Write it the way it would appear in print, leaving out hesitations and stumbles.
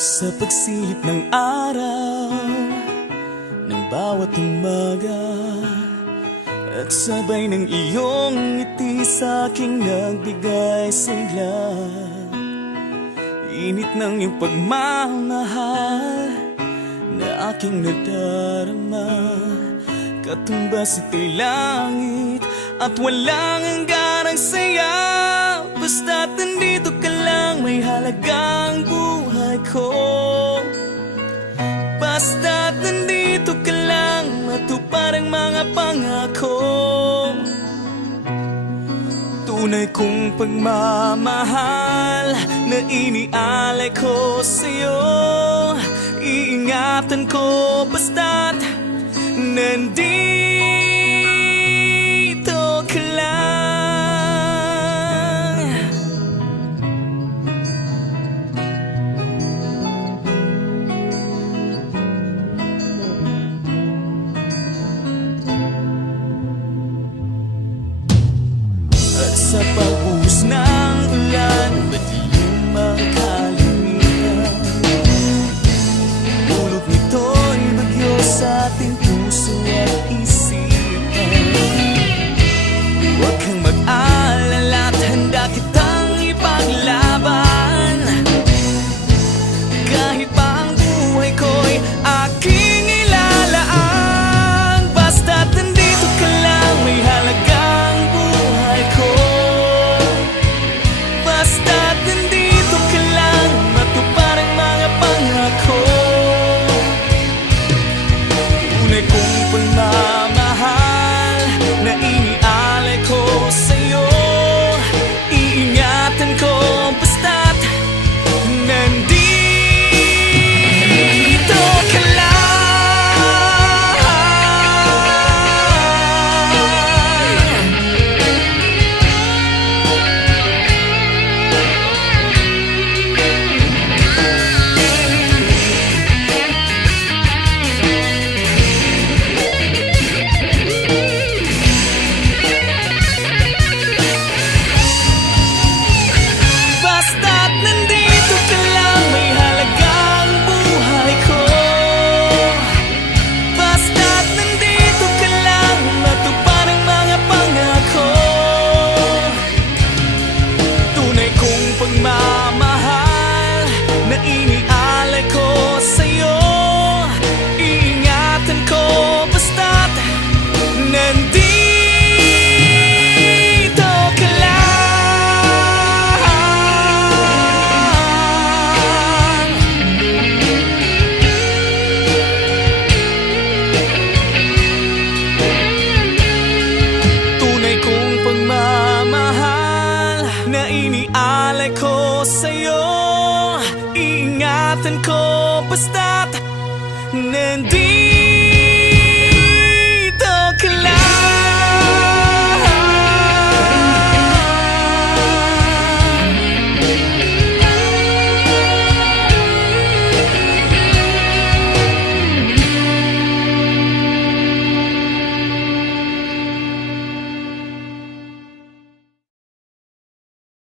Sa pagsilip ng araw ng bawat umaga, at sabay ng iyong ngiti sa'king nagbigay sigla. Init ng iyong pagmamahal na aking nadarama, katumbas ito'y langit at walang hangganang saya. Basta't nandito ka lang, may halagang buhay ko. Basta't nandito ka lang, matupad ang mga pangako. Tunay kong pagmamahal na inialay ko sa'yo, iingatan ko basta't nandito ka lang. At sa pagbuhos ng ulan, madilim ang kalimitan, dulot nito'y bagyo sa ating puso at isipan. Huwag kang mag-alala at handa kitang ipaglaban, kahit pa ang buhay ko'y aking ilalaan. Basta't nandito ka lang, may halagang buhay ko. Basta't nandito ka lang, matupad ang mga pangako. Tunay kong pagmamahal na inialay ko sa'yo, iingatan ko basta't nandito ka lang. Basta't nandito ka lang, may halagang buhay ko. Basta't nandito ka lang, matupad ang mga pangako. Tunay kong pagmamahal na inialay ko sa'yo, iingatan ko basta't nandito ka lang. Tunay kong pagmamahal na inialay ko sa'yo, iingatan ko basta't nandito